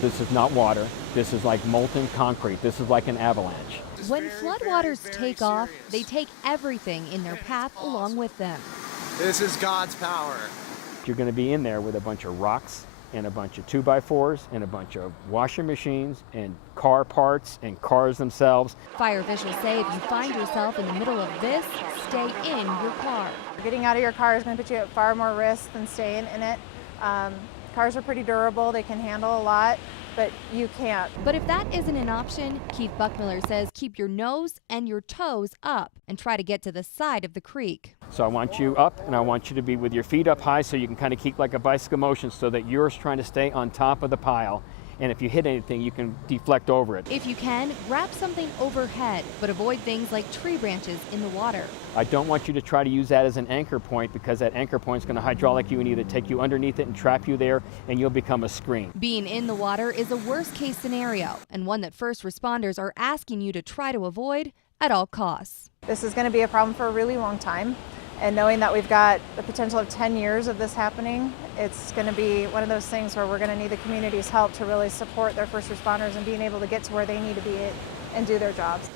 This is not water. This is like molten concrete. This is like an avalanche. When floodwaters take off, they take everything in their path along with them. This is God's power. You're going to be in there with a bunch of rocks and a bunch of 2x4s and a bunch of washing machines and car parts and cars themselves. Fire officials say if you find yourself in the middle of this, stay in your car. Getting out of your car is going to put you at far more risk than staying in it. Cars are pretty durable, they can handle a lot, but you can't. But if that isn't an option, Keith Buckmiller says keep your nose and your toes up and try to get to the side of the creek. So I want you up, and I want you to be with your feet up high so you can kind of keep like a bicycle motion so that you're trying to stay on top of the pile. And if you hit anything, you can deflect over it. If you can, grab something overhead, but avoid things like tree branches in the water. I don't want you to try to use that as an anchor point, because that anchor point is going to hydraulic you and either take you underneath it and trap you there, and you'll become a screen. Being in the water is a worst-case scenario, and one that first responders are asking you to try to avoid at all costs. This is going to be a problem for a really long time. And knowing that we've got the potential of 10 years of this happening, it's going to be one of those things where we're going to need the community's help to really support their first responders and being able to get to where they need to be and do their jobs.